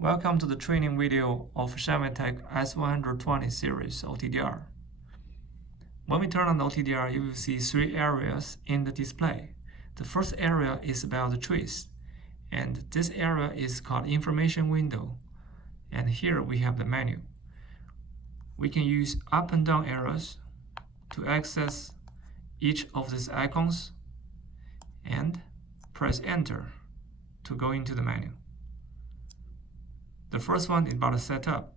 Welcome to the training video of ShinewayTech S120 series OTDR. When we turn on the OTDR, you will see three areas in the display. The first area is about the trace, and this area is called information window. And here we have the menu. We can use up and down arrows to access each of these icons and press enter to go into the menu. The first one is about the setup.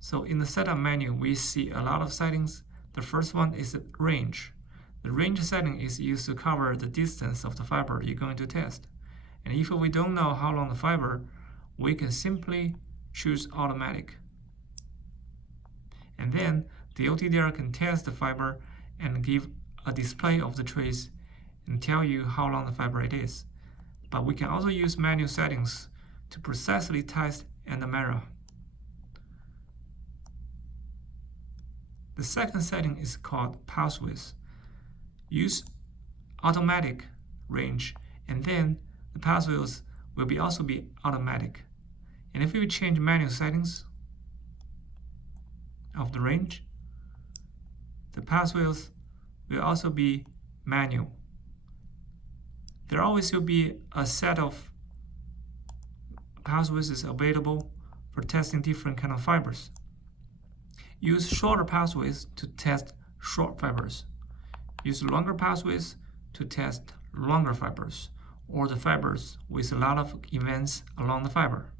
So in the setup menu, we see a lot of settings. The first one is the range. The range setting is used to cover the distance of the fiber you're going to test. And if we don't know how long the fiber, we can simply choose automatic. And then the OTDR can test the fiber and give a display of the trace and tell you how long the fiber it is. But we can also use manual settings to precisely test and measure. The second setting is called pulse width. Use automatic range, and then the pulse width will also be automatic. And if we change manual settings of the range, the pulse width will also be manual. There always will be a set of pulse width is available for testing different kind of fibers. Use shorter pulse width to test short fibers. Use longer pulse width to test longer fibers, or the fibers with a lot of events along the fiber.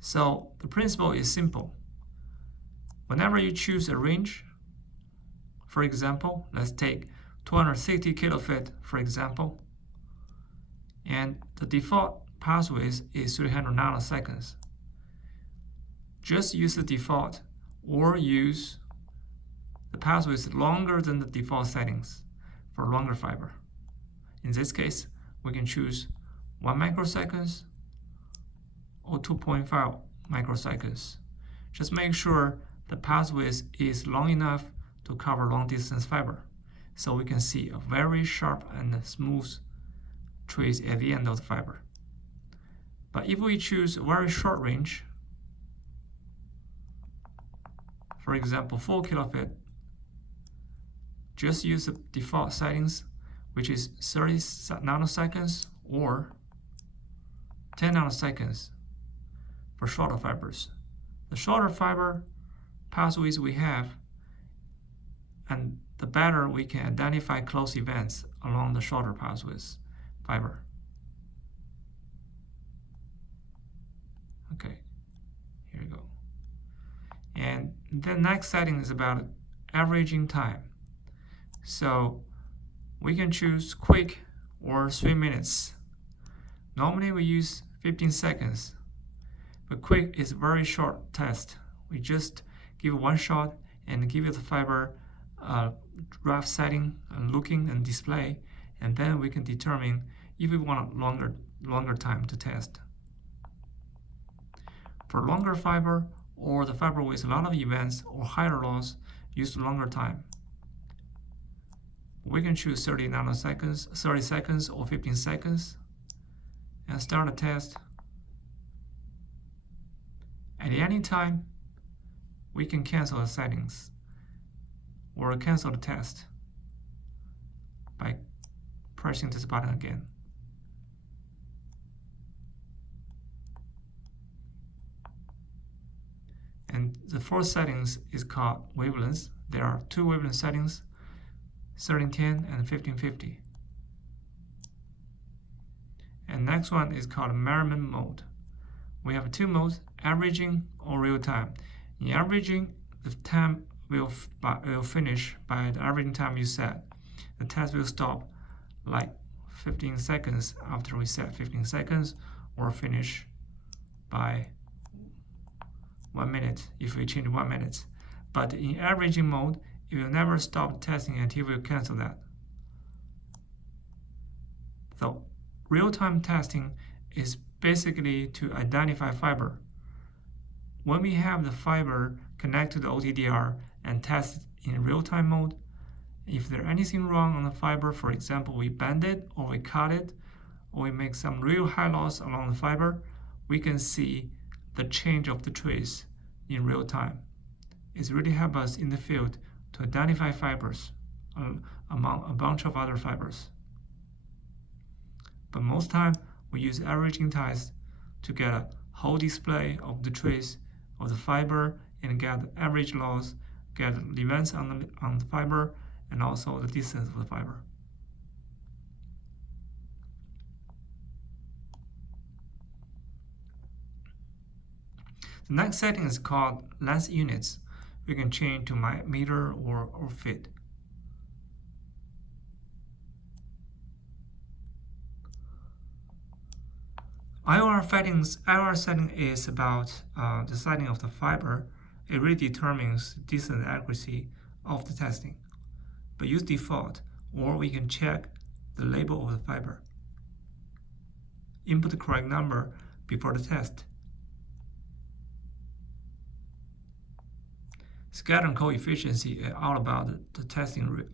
So the principle is simple. Whenever you choose a range, for example, let's take 260 kilofit for example, and the default pulse width is 300 nanoseconds. Just use the default or use the pulse width longer than the default settings for longer fiber. In this case, we can choose 1 microseconds or 2.5 microseconds. Just make sure the pulse width is long enough to cover long distance fiber, so we can see a very sharp and smooth trace at the end of the fiber. But if we choose a very short range, for example 4 kilofit, just use the default settings, which is 30 nanoseconds or 10 nanoseconds for shorter fibers. The shorter fiber pulse width we have, and the better we can identify close events along the shorter pulse width fiber. Okay, here we go. And the next setting is about averaging time. So we can choose quick or 3 minutes. Normally we use 15 seconds, but quick is a very short test. We just give one shot and give it the fiber rough setting and looking and display, and then we can determine if we want a longer time to test. For longer fiber or the fiber with a lot of events or higher loss, use longer time. We can choose 30 nanoseconds, 30 seconds or 15 seconds and start a test. At any time, we can cancel the settings or cancel the test by pressing this button again. And the fourth settings is called wavelengths. There are two wavelength settings, 1310 and 1550. And next one is called measurement mode. We have two modes, averaging or real time. In averaging, the time will finish by the averaging time you set. The test will stop like 15 seconds after we set 15 seconds, or finish by 1 minute if we change 1 minute. But in averaging mode, it will never stop testing until we cancel that. So real-time testing is basically to identify fiber. When we have the fiber connect to the OTDR and test it in real-time mode, if there's anything wrong on the fiber, for example, we bend it or we cut it or we make some real high loss along the fiber, we can see the change of the trace in real time. It really helps us in the field to identify fibers among a bunch of other fibers. But most time, we use averaging test to get a whole display of the trace of the fiber and get the average loss, get the events on the fiber, and also the distance of the fiber. The next setting is called length units. We can change to meter or feet. IOR setting is about the setting of the fiber. It really determines distance accuracy of the testing. But use default, or we can check the label of the fiber. Input the correct number before the test. Scattering coefficient is all about the testing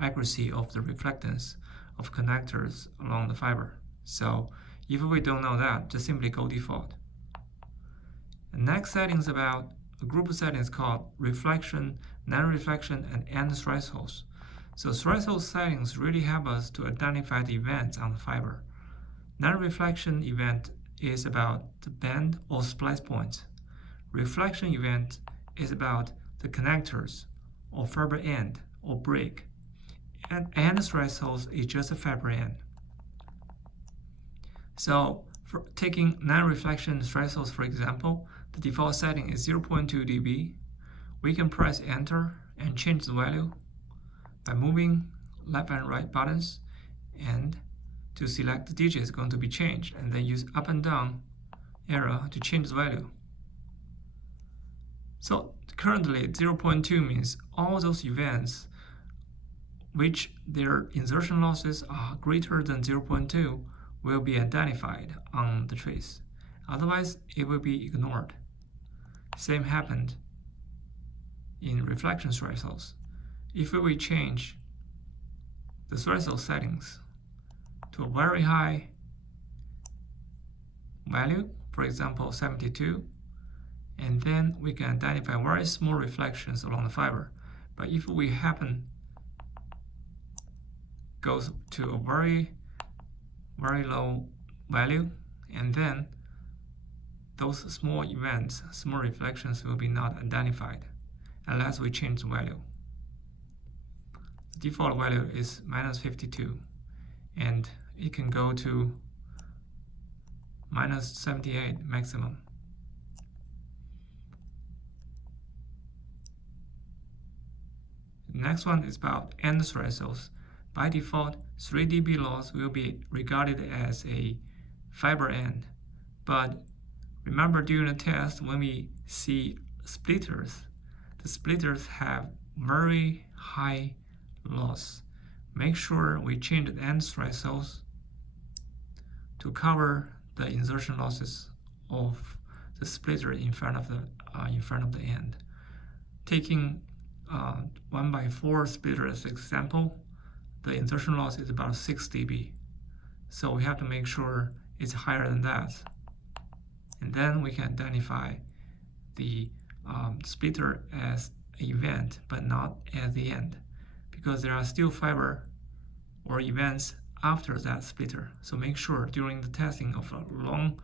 accuracy of the reflectance of connectors along the fiber. So if we don't know that, just simply go default. The next setting is about a group of settings called reflection, non-reflection, and end thresholds. So threshold settings really help us to identify the events on the fiber. Non-reflection event is about the bend or splice points. Reflection event is about the connectors or fiber end or break. And end thresholds is just a fiber end. So for taking non-reflection thresholds, for example, the default setting is 0.2 dB. We can press enter and change the value by moving left and right buttons, and to select the digit is going to be changed, and then use up and down arrow to change the value. So currently 0.2 means all those events which their insertion losses are greater than 0.2 will be identified on the trace. Otherwise, it will be ignored. Same happened in reflection thresholds. If we change the threshold settings to a very high value, for example 72, and then we can identify very small reflections along the fiber. But if we happen goes to a very low value, and then those small events, small reflections will be not identified unless we change the value. The default value is -52, and it can go to -78 maximum. The next one is about end thresholds. By default, 3 dB loss will be regarded as a fiber end. But remember, during the test, when we see splitters, the splitters have very high loss. Make sure we change the end thresholds to cover the insertion losses of the splitter in front of the end. Taking 1/4 splitter as an example, the insertion loss is about 6 dB. So we have to make sure it's higher than that. And then we can identify the splitter as an event, but not at the end, because there are still fiber or events after that splitter. So make sure during the testing of a long,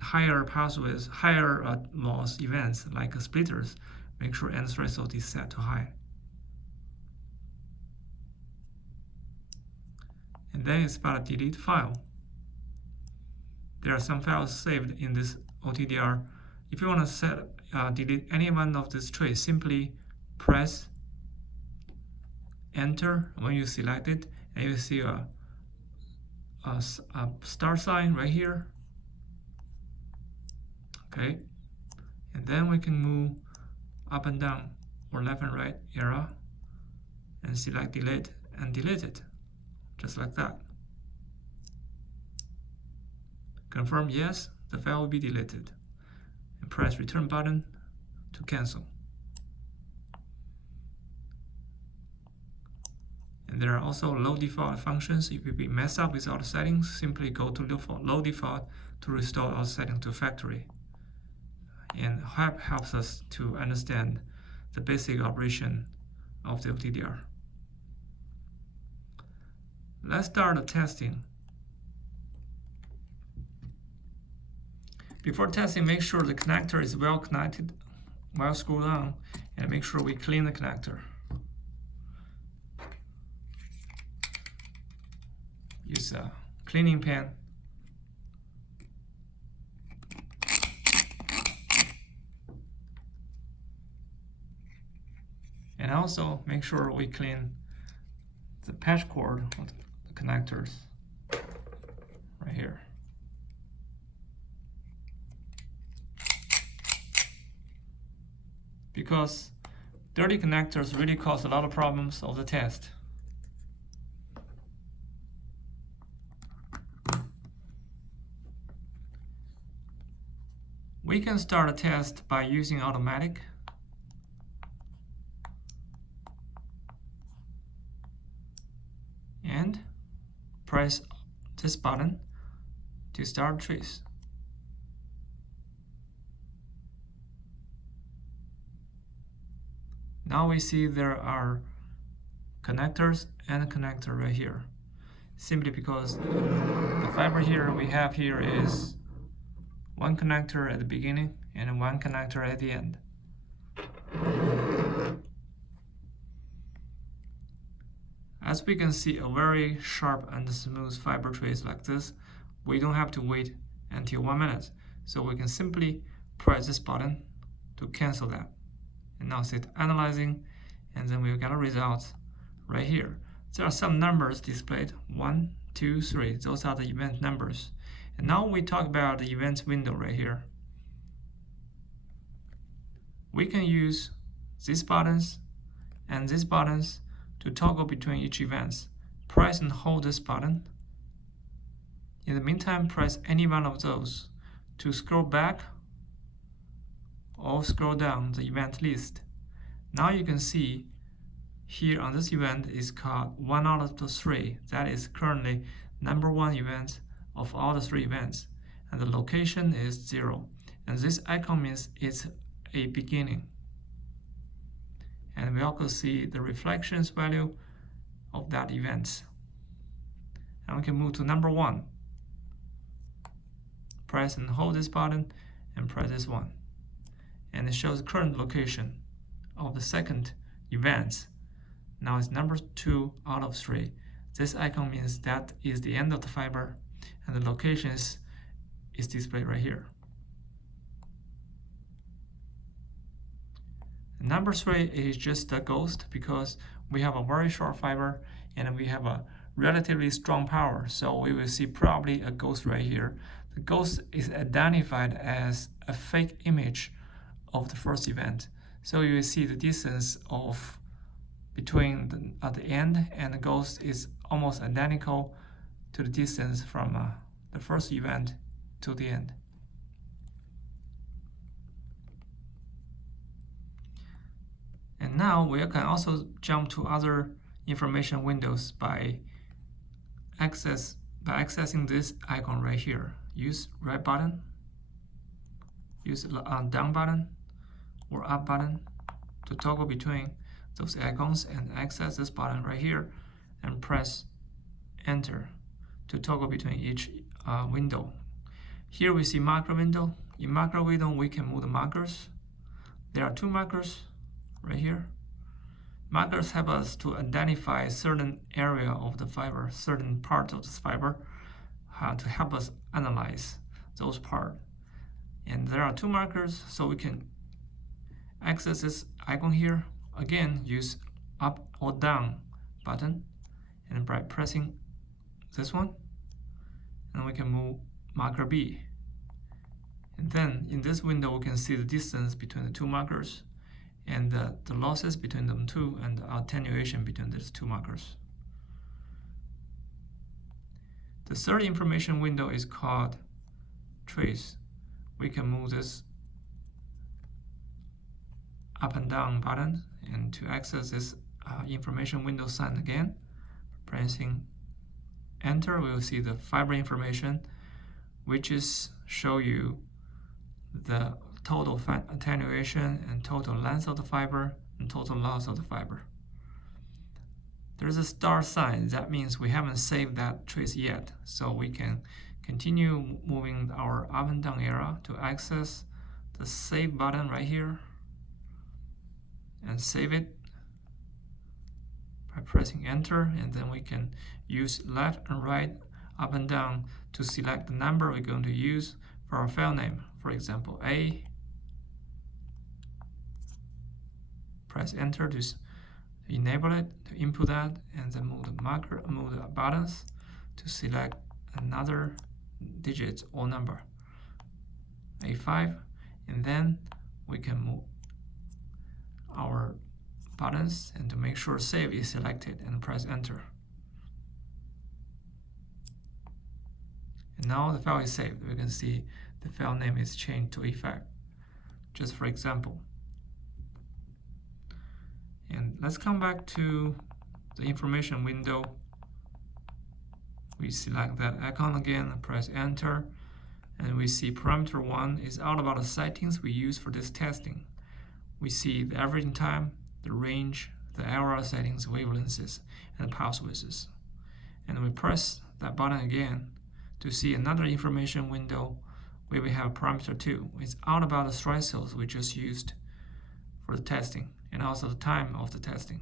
higher pathways, higher loss events like splitters, make sure end threshold is set to high. And then it's about a delete file. There are some files saved in this OTDR. If you want to delete any one of these traces, simply press enter when you select it, and you see a star sign right here. Okay, and then we can move up and down or left and right arrow and select delete and delete it, just like that. Confirm yes, the file will be deleted, and press return button to cancel. And And there are also low default functions. If we mess up with all the settings, simply go to low default to restore all settings to factory. And helps us to understand the basic operation of the OTDR. Let's start the testing. Before testing, make sure the connector is well connected, well screwed on, and make sure we clean the connector. Use a cleaning pen. And also make sure we clean the patch cord of the connectors right here. Because dirty connectors really cause a lot of problems of the test. We can start a test by using automatic. And press this button to start trace. Now we see there are connectors and a connector right here. Simply because the fiber here we have here is one connector at the beginning and one connector at the end. As we can see, a very sharp and smooth fiber trace like this, we don't have to wait until 1 minute. So we can simply press this button to cancel that. And now set analyzing, and then we'll get a result right here. There are some numbers displayed, 1, 2, 3. Those are the event numbers. And now we talk about the event window right here. We can use these buttons and these buttons to toggle between each event. Press and hold this button. In the meantime, press any one of those to scroll back or scroll down the event list. Now you can see here on this event is called 1 out of the 3. That is currently number 1 event of all the 3 events. And the location is 0. And this icon means it's a beginning. And we also see the reflections value of that event. And we can move to number 1. Press and hold this button and press this one. And it shows the current location of the second event. Now it's number 2 out of 3. This icon means that is the end of the fiber, and the location is displayed right here. Number 3 is just a ghost because we have a very short fiber and we have a relatively strong power. So we will see probably a ghost right here. The ghost is identified as a fake image of the first event. So you will see the distance of between the end and the ghost is almost identical to the distance from the first event to the end. And now we can also jump to other information windows by accessing this icon right here. Use right button, use down button or up button to toggle between those icons and access this button right here and press enter to toggle between each window. Here we see macro window. In macro window we can move the markers. There are 2 markers right here. Markers help us to identify a certain area of the fiber, certain part of this fiber, to help us analyze those parts. And there are 2 markers, so we can access this icon here. Again, use up or down button, and by pressing this one, and we can move marker B. And then in this window, we can see the distance between the 2 markers and the losses between them two and the attenuation between these 2 markers. The third information window is called trace. We can move this up and down button and to access this information window sign again. Pressing enter, we will see the fiber information, which is show you the total attenuation and total length of the fiber and total loss of the fiber. There's a star sign. That means we haven't saved that trace yet, so we can continue moving our up and down arrow to access the save button right here and save it by pressing enter, and then we can use left and right, up and down to select the number we're going to use for our file name. For example, A. Press enter to enable it, to input that, and then move the buttons to select another digit or number, A5, and then we can move our buttons and to make sure save is selected and press enter. And now the file is saved. We can see the file name is changed to effect, just for example. And let's come back to the information window. We select that icon again, press enter, and we see parameter 1 is all about the settings we use for this testing. We see the averaging time, the range, the error settings, wavelengths, and pulse widths. And we press that button again to see another information window where we have parameter 2. It's all about the thresholds we just used for the testing and also the time of the testing.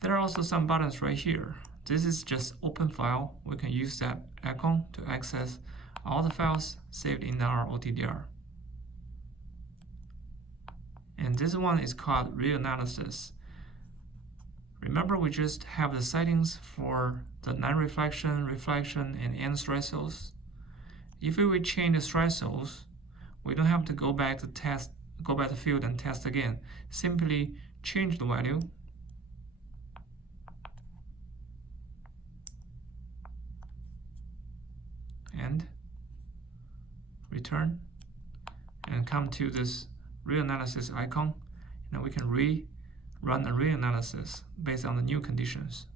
There are also some buttons right here. This is just open file. We can use that icon to access all the files saved in our OTDR. And this one is called reanalysis. Remember, we just have the settings for the non-reflection, reflection, and end thresholds. If we will change the thresholds, we don't have to go back to field and test again. Simply change the value and return and come to this reanalysis icon. Now we can run a reanalysis based on the new conditions.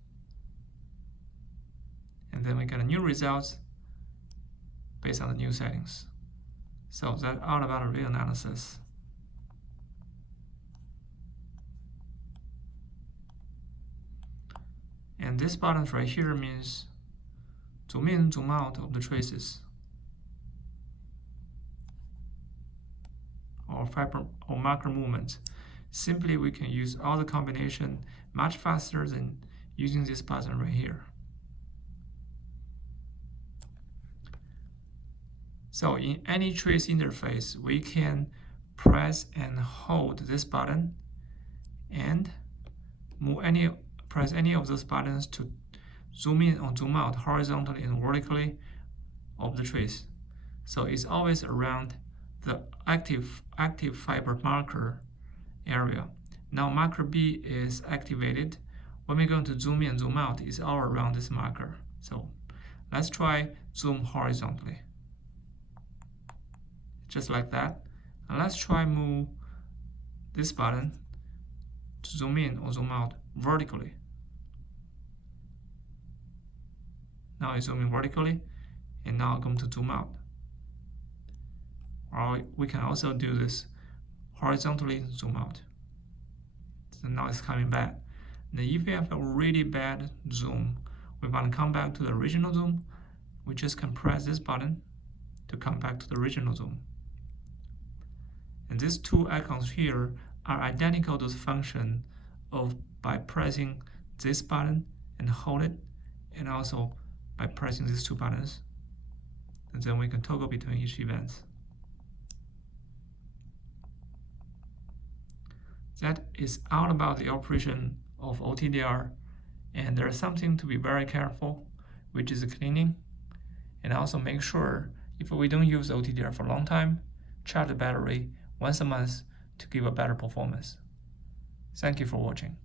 And then we get a new results based on the new settings. So that's all about a reanalysis. And this button right here means zoom in, zoom out of the traces, or fiber or marker movement. Simply, we can use all the combination much faster than using this button right here. So in any trace interface, we can press and hold this button and press any of those buttons to zoom in or zoom out horizontally and vertically of the trace. So it's always around the active fiber marker area. Now marker B is activated. When we're going to zoom in and zoom out, it's all around this marker. So let's try zoom horizontally. Just like that. And let's try move this button to zoom in or zoom out vertically. Now it's zooming vertically, and now I'm going to zoom out. Or we can also do this horizontally zoom out. So now it's coming back. Now if you have a really bad zoom, we want to come back to the original zoom, we just can press this button to come back to the original zoom. And these two icons here are identical to the function of by pressing this button and hold it, and also by pressing these two buttons. And then we can toggle between each event. That is all about the operation of OTDR, and there's something to be very careful, which is the cleaning. And also make sure if we don't use OTDR for a long time, charge the battery once a month to give a better performance. Thank you for watching.